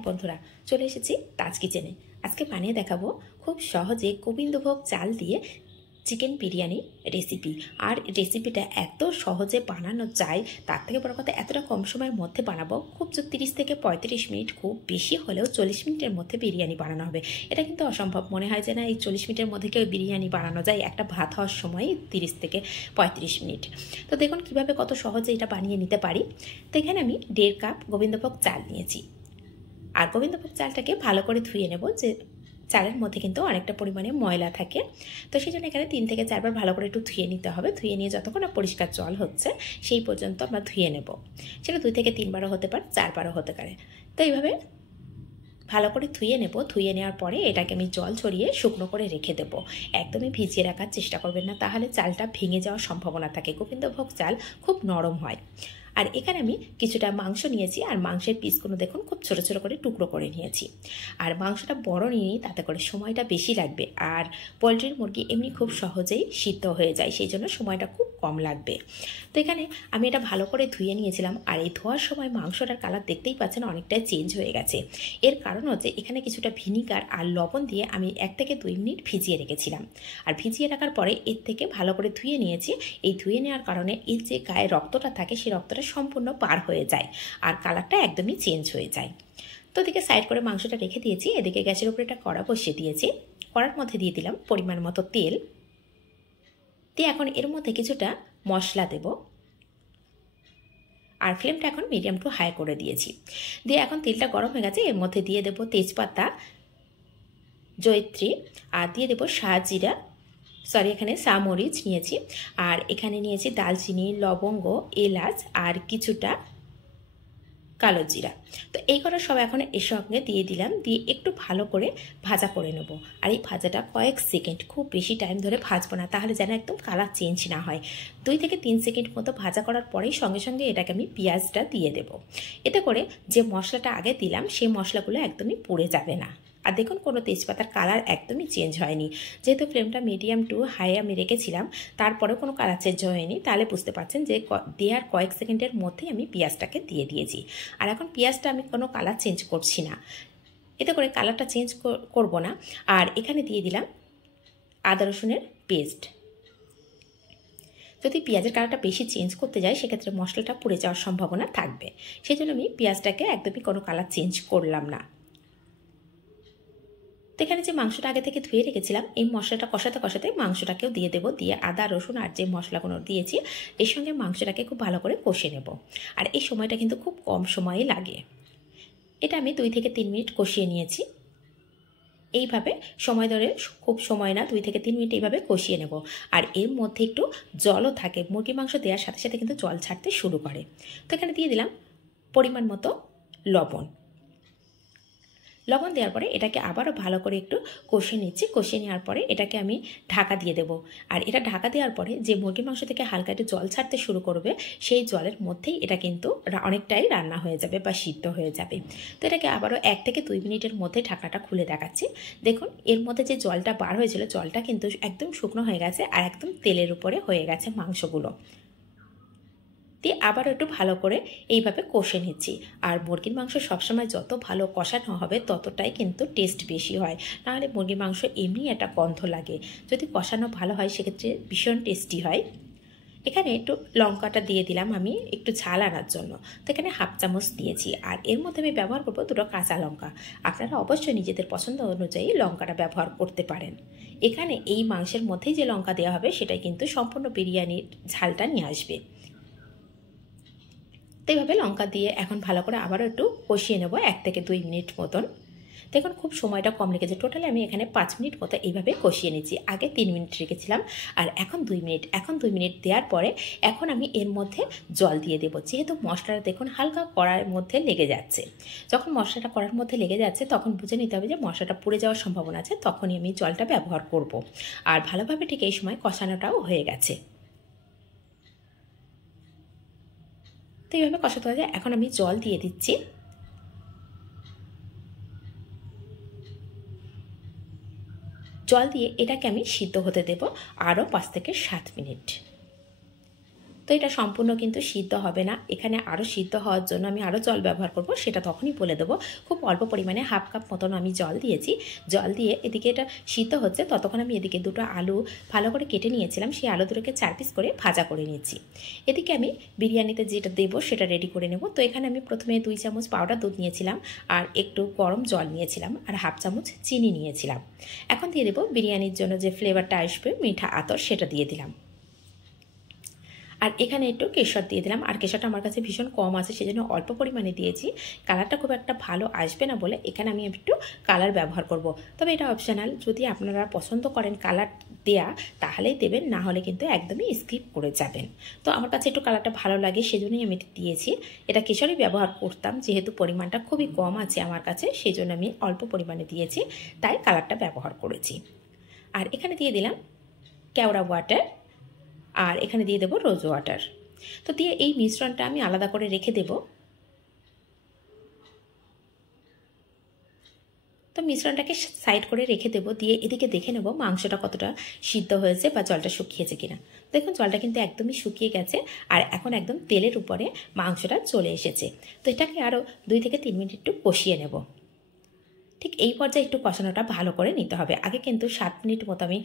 দেখো বন্ধুরা, চলে এসেছি তাজ কিচেনে। আজকে বানিয়ে দেখাবো খুব সহজে গোবিন্দভোগ চাল দিয়ে চিকেন বিরিয়ানি রেসিপি। আর রেসিপিটা এত সহজে বানানো যায়, তার থেকে বড় কথা এতটা কম সময়ের মধ্যে বানাবো। খুব 30 থেকে 35 মিনিট, খুব বেশি হলেও 40 মিনিটের মধ্যে বিরিয়ানি বানানো হবে। এটা কিন্তু অসম্ভব মনে হয় যে না, এই 40 মিনিটের মধ্যে কেউ বিরিয়ানি বানানো যায়। একটা ভাত হওয়ার সময় 30 থেকে 35 মিনিট। তো দেখুন কিভাবে কত সহজে এটা বানিয়ে নিতে পারি। তো এখানে আমি 1.5 কাপ গোবিন্দভোগ চাল নিয়েছি। আর গোবিন্দভোগ চালটাকে ভালো করে ধুয়ে নেব, যে চালের মধ্যে কিন্তু অনেকটা পরিমাণে ময়লা থাকে। তো সেই জন্য এখানে 3 থেকে 4 বার ভালো করে একটু ধুয়ে নিতে হবে। ধুয়ে নিয়ে যতক্ষণ না পরিষ্কার জল হচ্ছে সেই পর্যন্ত আমরা ধুয়ে নেব। সেটা 2 থেকে 3 বারও হতে পারে, 4 বারও হতে পারে। তো এইভাবে ভালো করে ধুয়ে নেব। ধুয়ে নেওয়ার পরে এটাকে আমি জল ছড়িয়ে শুকনো করে রেখে দেবো। একদমই ভিজিয়ে রাখার চেষ্টা করবেন না, তাহলে চালটা ভেঙে যাওয়ার সম্ভাবনা থাকে। গোবিন্দভোগ চাল খুব নরম হয়। আর এখানে আমি কিছুটা মাংস নিয়েছি, আর মাংসের পিসগুলো দেখুন খুব ছোট ছোট করে টুকরো করে নিয়েছি। আর মাংসটা বড় নিয়ে তাতে করে সময়টা বেশি লাগবে। আর পোলট্রির মুরগি এমনি খুব সহজেই সিদ্ধ হয়ে যায়, সেই জন্য সময়টা খুব কম লাগবে। তো এখানে আমি এটা ভালো করে ধুয়ে নিয়েছিলাম। আর এই ধোয়ার সময় মাংসটার কালার দেখতেই পাচ্ছেন অনেকটাই চেঞ্জ হয়ে গেছে। এর কারণ হচ্ছে এখানে কিছুটা ভিনিগার আর লবণ দিয়ে আমি 1 থেকে 2 মিনিট ভিজিয়ে রেখেছিলাম। আর ভিজিয়ে রাখার পরে এর থেকে ভালো করে ধুয়ে নিয়েছি। এই ধুয়ে নেওয়ার কারণে এর যে গায়ে রক্তটা থাকে, সেই রক্তটা সম্পূর্ণ পার হয়ে যায় আর কালারটা একদমই চেঞ্জ হয়ে যায়। তো এদিকে সাইড করে মাংসটা রেখে দিয়েছি। এদিকে গ্যাসের উপরে একটা কড়া বসিয়ে দিয়েছি। কড়ার মধ্যে দিয়ে দিলাম পরিমাণ মতো তেল। দিয়ে এখন এর মধ্যে কিছুটা মশলা দেব। আর ফ্লেমটা এখন মিডিয়াম টু হাই করে দিয়েছি। দিয়ে এখন তেলটা গরম হয়ে গেছে, এর মধ্যে দিয়ে দেব তেজপাতা, জয়িত্রী, আর দিয়ে দেব শাহজিরা, এখানে সামরিচ নিয়েছি। আর এখানে নিয়েছি দালচিনি, লবঙ্গ, এলাচ আর কিছুটা কালো জিরা। তো এই কটা সব এখন এর সঙ্গে দিয়ে দিলাম। দিয়ে একটু ভালো করে ভাজা করে নেব। আর এই ভাজাটা কয়েক সেকেন্ড, খুব বেশি টাইম ধরে ভাজবো না, তাহলে যেন একদম কালার চেঞ্জ না হয়। 2 থেকে 3 সেকেন্ড মতো ভাজা করার পরেই সঙ্গে সঙ্গে এটাকে আমি পেঁয়াজটা দিয়ে দেব। এতে করে যে মশলাটা আগে দিলাম সেই মশলাগুলো একদমই পুড়ে যাবে না। আর দেখুন কোনো তেজপাতার কালার একদমই চেঞ্জ হয়নি। যেহেতু ফ্লেমটা মিডিয়াম টু হাই আমি রেখেছিলাম, তারপরেও কোনো কালার চেঞ্জ হয়নি, তাহলে বুঝতে পারছেন যে দেওয়ার কয়েক সেকেন্ডের মধ্যেই আমি পেঁয়াজটাকে দিয়ে দিয়েছি। আর এখন পেঁয়াজটা আমি কোনো কালার চেঞ্জ করছি না, এতে করে কালারটা চেঞ্জ করব না। আর এখানে দিয়ে দিলাম আদা রসুনের পেস্ট। যদি পেঁয়াজের কালারটা বেশি চেঞ্জ করতে যায়, সেক্ষেত্রে মশলাটা পুড়ে যাওয়ার সম্ভাবনা থাকবে। সেই জন্য আমি পেঁয়াজটাকে একদমই কোনো কালার চেঞ্জ করলাম না। তো এখানে যে মাংসটা আগে থেকে ধুয়ে রেখেছিলাম, এই মশলাটা কষাতে কষাতে মাংসটাকেও দিয়ে দেবো। দিয়ে আদা রসুন আর যে মশলাগুলো দিয়েছি এর সঙ্গে মাংসটাকে খুব ভালো করে কষে নেব। আর এই সময়টা কিন্তু খুব কম সময়ে লাগে। এটা আমি 2 থেকে 3 মিনিট কষিয়ে নিয়েছি। এইভাবে সময় ধরে, খুব সময় না, 2 থেকে 3 মিনিট এইভাবে কষিয়ে নেব। আর এর মধ্যে একটু জলও থাকে, মুরগি মাংস দেওয়ার সাথে সাথে কিন্তু জল ছাড়তে শুরু করে। তো এখানে দিয়ে দিলাম পরিমাণ মতো লবণ। লবণ দেওয়ার পরে এটাকে আবারও ভালো করে একটু কষিয়ে নিচ্ছি। কষিয়ে নেওয়ার পরে এটাকে আমি ঢাকা দিয়ে দেবো। আর এটা ঢাকা দেওয়ার পরে যে মুরগির মাংস থেকে হালকা একটু জল ছাড়তে শুরু করবে, সেই জলের মধ্যেই এটা কিন্তু অনেকটাই রান্না হয়ে যাবে বা সিদ্ধ হয়ে যাবে। তো এটাকে আবারও 1 থেকে 2 মিনিটের মধ্যে ঢাকাটা খুলে দেখাচ্ছি। দেখুন এর মধ্যে যে জলটা বার হয়েছিল, জলটা কিন্তু একদম শুকনো হয়ে গেছে আর একদম তেলের উপরে হয়ে গেছে মাংসগুলো। দিয়ে আবার একটু ভালো করে এইভাবে কষে নিচ্ছি। আর মুরগির মাংস সবসময় যত ভালো কষানো হবে ততটাই কিন্তু টেস্ট বেশি হয়, নাহলে মুরগির মাংস এমনি একটা গন্ধ লাগে। যদি কষানো ভালো হয় সেক্ষেত্রে ভীষণ টেস্টি হয়। এখানে একটু লঙ্কাটা দিয়ে দিলাম আমি একটু ঝাল আনার জন্য। তো এখানে 1/2 চামচ দিয়েছি। আর এর মধ্যে আমি ব্যবহার করবো 2টো কাঁচা লঙ্কা। আপনারা অবশ্যই নিজেদের পছন্দ অনুযায়ী লঙ্কাটা ব্যবহার করতে পারেন। এখানে এই মাংসের মধ্যেই যে লঙ্কা দেওয়া হবে সেটাই কিন্তু সম্পূর্ণ বিরিয়ানির ঝালটা নিয়ে আসবে। তো এইভাবে লঙ্কা দিয়ে এখন ভালো করে আবারও একটু কষিয়ে নেব 1 থেকে 2 মিনিট মতন। দেখুন খুব সময়টা কম লেগেছে, টোটালি আমি এখানে 5 মিনিট মতো এইভাবে কষিয়ে নিচ্ছি। আগে 3 মিনিট রেখেছিলাম আর এখন 2 মিনিট। এখন 2 মিনিট দেওয়ার পরে এখন আমি এর মধ্যে জল দিয়ে দেবো। যেহেতু মশলাটা দেখুন হালকা কড়ার মধ্যে লেগে যাচ্ছে, যখন মশলাটা কড়ার মধ্যে লেগে যাচ্ছে তখন বুঝে নিতে হবে যে মশলাটা পুড়ে যাওয়ার সম্ভাবনা আছে, তখনই আমি জলটা ব্যবহার করব। আর ভালোভাবে ঠিক এই সময় কষানোটাও হয়ে গেছে। তো এইভাবে কষাতে হবে। এখন আমি জল দিয়ে দিচ্ছি। জল দিয়ে এটাকে আমি সিদ্ধ হতে দেব আরও 5 থেকে 7 মিনিট। তো তো এটা সম্পূর্ণ কিন্তু সিদ্ধ হবে না, এখানে আরও সিদ্ধ হওয়ার জন্য আমি আরও জল ব্যবহার করব, সেটা তখনই বলে দেবো। খুব অল্প পরিমাণে হাফ কাপ মতন আমি জল দিয়েছি। জল দিয়ে এদিকে এটা সিদ্ধ হচ্ছে, ততক্ষণ আমি এদিকে দুটো আলু ভালো করে কেটে নিয়েছিলাম, সেই আলু দুটোকে 4 পিস করে ভাজা করে নিচ্ছি। এদিকে আমি বিরিয়ানিতে যেটা দেবো সেটা রেডি করে নেব। তো এখানে আমি প্রথমে 2 চামচ পাউডার দুধ নিয়েছিলাম, আর একটু গরম জল নিয়েছিলাম, আর হাফ চামচ চিনি নিয়েছিলাম। এখন দিয়ে দেবো বিরিয়ানির জন্য যে ফ্লেভারটা আসবে মিঠা আতর, সেটা দিয়ে দিলাম। আর এখানে একটু কেশর দিয়ে দিলাম, আর কেশরটা আমার কাছে ভীষণ কম আছে, সেজন্য অল্প পরিমাণে দিয়েছি। কালারটা খুব একটা ভালো আসবে না বলে এখানে আমি একটু কালার ব্যবহার করব। তবে এটা অপশনাল, যদি আপনারা পছন্দ করেন কালার দেয়া তাহলেই দেবেন, না হলে কিন্তু একদমই স্কিপ করে যাবেন। তো আমার কাছে একটু কালারটা ভালো লাগে, সেজন্যই আমি দিয়েছি। এটা কেশরই ব্যবহার করতাম, যেহেতু পরিমাণটা খুবই কম আছে আমার কাছে, সেই জন্য আমি অল্প পরিমাণে দিয়েছি, তাই কালারটা ব্যবহার করেছি। আর এখানে দিয়ে দিলাম কেওড়া ওয়াটার, আর এখানে দিয়ে দেবো রোজ ওয়াটার। তো দিয়ে এই মিশ্রণটা আমি আলাদা করে রেখে দেব। তো মিশ্রণটাকে সাইড করে রেখে দেব, দিয়ে এদিকে দেখে নেব মাংসটা কতটা সিদ্ধ হয়েছে বা জলটা শুকিয়েছে কিনা। দেখুন জলটা কিন্তু একদমই শুকিয়ে গেছে, আর এখন একদম তেলের উপরে মাংসটা চলে এসেছে। তো এটাকে আরও 2 থেকে 3 মিনিট একটু কষিয়ে নেব। ঠিক এই পর্যায়ে একটু কষানোটা ভালো করে নিতে হবে। আগে কিন্তু 7 মিনিট মতো আমি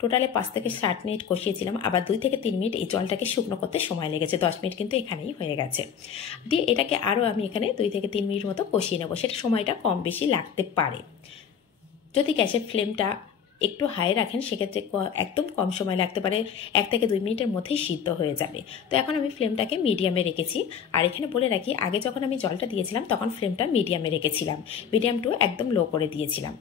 টোটালে 5 থেকে 7 মিনিট কষিয়েছিলাম, আবার 2 থেকে 3 মিনিট এই জলটাকে শুকনো করতে সময় লেগেছে, 10 মিনিট কিন্তু এখানেই হয়ে গেছে। দিয়ে এটাকে আরও আমি এখানে 2 থেকে 3 মিনিট মতো কষিয়ে নেব, সেটা সময়টা কম বেশি লাগতে পারে। যদি গ্যাসের ফ্লেমটা একটু হাই রাখেন সেক্ষেত্রে একদম কম সময় লাগতে পারে, 1 থেকে 2 মিনিটের মধ্যেই সিদ্ধ হয়ে যাবে। তো এখন আমি ফ্লেমটাকে মিডিয়ামে রেখেছি। আর এখানে বলে রাখি, আগে যখন আমি জলটা দিয়েছিলাম তখন ফ্লেমটা মিডিয়ামে রেখেছিলাম, মিডিয়াম টু একদম লো করে দিয়েছিলাম।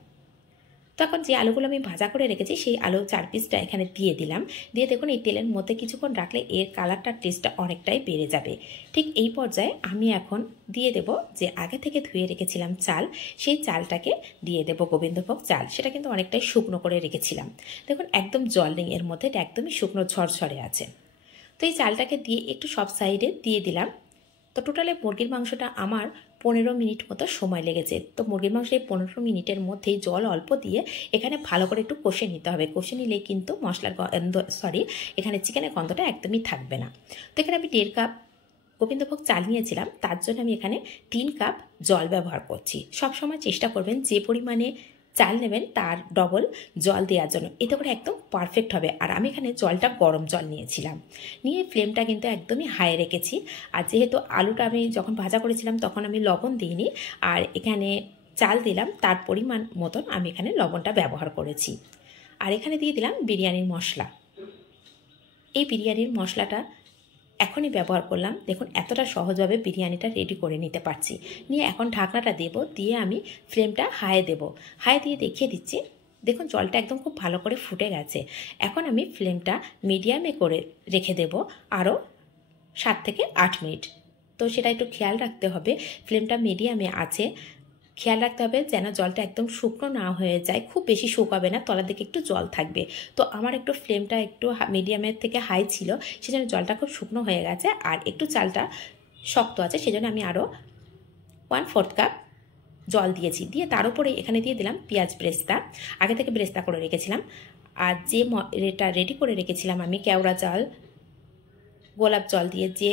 তখন যে আলুগুলো আমি ভাজা করে রেখেছি সেই আলু 4 পিসটা এখানে দিয়ে দিলাম। দিয়ে দেখুন এই তেলের মধ্যে কিছুক্ষণ রাখলে এর কালারটার টেস্টটা অনেকটাই বেড়ে যাবে। ঠিক এই পর্যায়ে আমি এখন দিয়ে দেব যে আগে থেকে ধুয়ে রেখেছিলাম চাল, সেই চালটাকে দিয়ে দেব, গোবিন্দভোগ চাল। সেটা কিন্তু অনেকটাই শুকনো করে রেখেছিলাম। দেখুন একদম জল নেই এর মধ্যে, এটা একদমই শুকনো ঝরঝরে আছে। তো এই চালটাকে দিয়ে একটু সব সাইডে দিয়ে দিলাম। তো টোটালে মুরগির মাংসটা আমার 15 মিনিট মতো সময় লেগেছে। তো মুরগির মাংস এই 15 মিনিটের মধ্যেই জল অল্প দিয়ে এখানে ভালো করে একটু কষে নিতে হবে। কষে নিলেই কিন্তু মশলার এখানে চিকেনের গন্ধটা একদমই থাকবে না। তো এখানে আমি 1.5 কাপ গোবিন্দভোগ চাল নিয়েছিলাম, তার জন্য আমি এখানে 3 কাপ জল ব্যবহার করছি। সবসময় চেষ্টা করবেন যে পরিমাণে চাল নেবেন তার ডবল জল দেওয়ার জন্য, এতে করে একদম পারফেক্ট হবে। আর আমি এখানে জলটা গরম জল নিয়েছিলাম, নিয়ে ফ্লেমটা কিন্তু একদমই হাই রেখেছি। আর যেহেতু আলুটা আমি যখন ভাজা করেছিলাম তখন আমি লবণ দিইনি, আর এখানে চাল দিলাম তার পরিমাণ মতন আমি এখানে লবণটা ব্যবহার করেছি। আর এখানে দিয়ে দিলাম বিরিয়ানির মশলা। এই বিরিয়ানির মশলাটা এখনই ব্যবহার করলাম। দেখুন এতটা সহজভাবে বিরিয়ানিটা রেডি করে নিতে পারছি। নিয়ে এখন ঢাকনাটা দেব, দিয়ে আমি ফ্লেমটা হাই দেব। হাই দিয়ে দেখিয়ে দিচ্ছি, দেখুন জলটা একদম খুব ভালো করে ফুটে গেছে। এখন আমি ফ্লেমটা মিডিয়ামে করে রেখে দেব আরও 7 থেকে 8 মিনিট। তো সেটা একটু খেয়াল রাখতে হবে, ফ্লেমটা মিডিয়ামে আছে। খেয়াল রাখতে হবে যেন জলটা একদম শুকনো না হয়ে যায়, খুব বেশি শুকাবে না, তলার দিকে একটু জল থাকবে। তো আমার একটু ফ্লেমটা একটু মিডিয়ামের থেকে হাই ছিল, সেজন্য জলটা খুব শুকনো হয়ে গেছে, আর একটু চালটা শক্ত আছে, সেজন্য আমি আরও 1/4 কাপ জল দিয়েছি। দিয়ে তার উপরে এখানে দিয়ে দিলাম পেঁয়াজ ব্রেস্তা, আগে থেকে ব্রেস্তা করে রেখেছিলাম। আর যে এটা রেডি করে রেখেছিলাম আমি কেওড়া জল, গোলাপ জল দিয়ে যে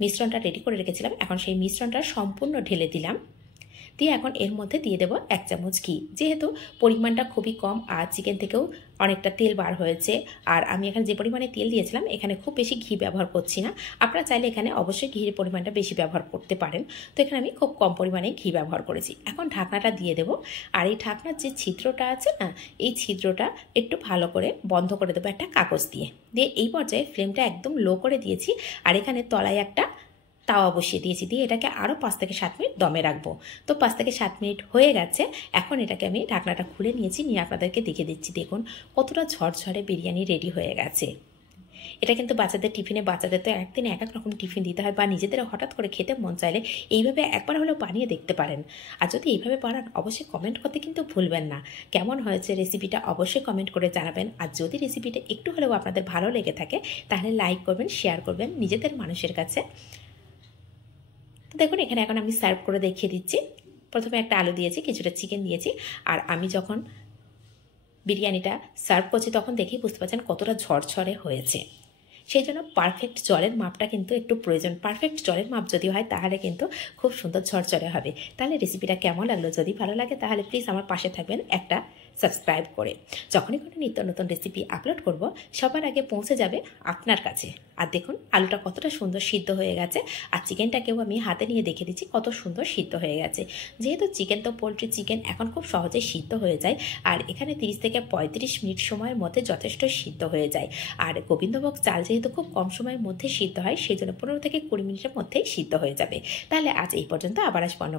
মিশ্রণটা রেডি করে রেখেছিলাম, এখন সেই মিশ্রণটা সম্পূর্ণ ঢেলে দিলাম। দিয়ে এখন এর মধ্যে দিয়ে দেবো 1 চামচ ঘি। যেহেতু পরিমাণটা খুবই কম আর চিকেন থেকেও অনেকটা তেল বার হয়েছে, আর আমি এখানে যে পরিমাণে তেল দিয়েছিলাম এখানে খুব বেশি ঘি ব্যবহার করছি না। আপনারা চাইলে এখানে অবশ্যই ঘির পরিমাণটা বেশি ব্যবহার করতে পারেন। তো এখানে আমি খুব কম পরিমাণে ঘি ব্যবহার করেছি। এখন ঢাকনাটা দিয়ে দেবো, আর এই ঢাকনার যে ছিদ্রটা আছে না, এই ছিদ্রটা একটু ভালো করে বন্ধ করে দেবো একটা কাগজ দিয়ে। দিয়ে এই পর্যায়ে ফ্লেমটা একদম লো করে দিয়েছি, আর এখানে তলায় একটা তাওয়া বসিয়ে দিয়েছি। দিয়ে এটাকে আরও 5 থেকে 7 মিনিট দমে রাখবো। তো 5 থেকে 7 মিনিট হয়ে গেছে। এখন এটাকে আমি ঢাকনাটা খুলে নিয়েছি, নিয়ে আপনাদেরকে দেখে দিচ্ছি। দেখুন কতটা ঝরঝরে বিরিয়ানি রেডি হয়ে গেছে। এটা কিন্তু বাচ্চাদের টিফিনে, বাচ্চাদের তো একদিনে এক এক রকম টিফিন দিতে হয়, বা নিজেদের হঠাৎ করে খেতে মন চাইলে এইভাবে একবার হলেও বানিয়ে দেখতে পারেন। আর যদি এইভাবে বানান অবশ্যই কমেন্ট করতে কিন্তু ভুলবেন না। কেমন হয়েছে রেসিপিটা অবশ্যই কমেন্ট করে জানাবেন। আর যদি রেসিপিটা একটু হলেও আপনাদের ভালো লেগে থাকে তাহলে লাইক করবেন, শেয়ার করবেন নিজেদের মানুষের কাছে। তো দেখুন এখানে এখন আমি সার্ভ করে দেখিয়ে দিচ্ছি। প্রথমে একটা আলু দিয়েছি, কিছুটা চিকেন দিয়েছি, আর আমি যখন বিরিয়ানিটা সার্ভ করছি তখন দেখেই বুঝতে পারছেন কতটা ঝরঝরে হয়েছে। সেই জন্য পারফেক্ট জলের মাপটা কিন্তু একটু প্রয়োজন। পারফেক্ট জলের মাপ যদি হয় তাহলে কিন্তু খুব সুন্দর ঝরঝরে হবে। তাহলে রেসিপিটা কেমন লাগলো? যদি ভালো লাগে তাহলে প্লিজ আমার পাশে থাকবেন একটা সাবস্ক্রাইব করে। যখনই কোনো নিত্য নতুন রেসিপি আপলোড করব সবার আগে পৌঁছে যাবে আপনার কাছে। আর দেখুন আলুটা কতটা সুন্দর সিদ্ধ হয়ে গেছে, আর চিকেনটাকেও আমি হাতে নিয়ে দেখে দিচ্ছি কত সুন্দর সিদ্ধ হয়ে গেছে। যেহেতু চিকেন তো পোলট্রি চিকেন এখন খুব সহজেই সিদ্ধ হয়ে যায়, আর এখানে 30 থেকে 35 মিনিট সময়ের মধ্যে যথেষ্ট সিদ্ধ হয়ে যায়। আর গোবিন্দভোগ চাল যেহেতু খুব কম সময়ের মধ্যে সিদ্ধ হয়, সেই জন্য 15 থেকে 20 মিনিটের মধ্যেই সিদ্ধ হয়ে যাবে। তাহলে আজ এই পর্যন্ত, আবার আসবো অন্য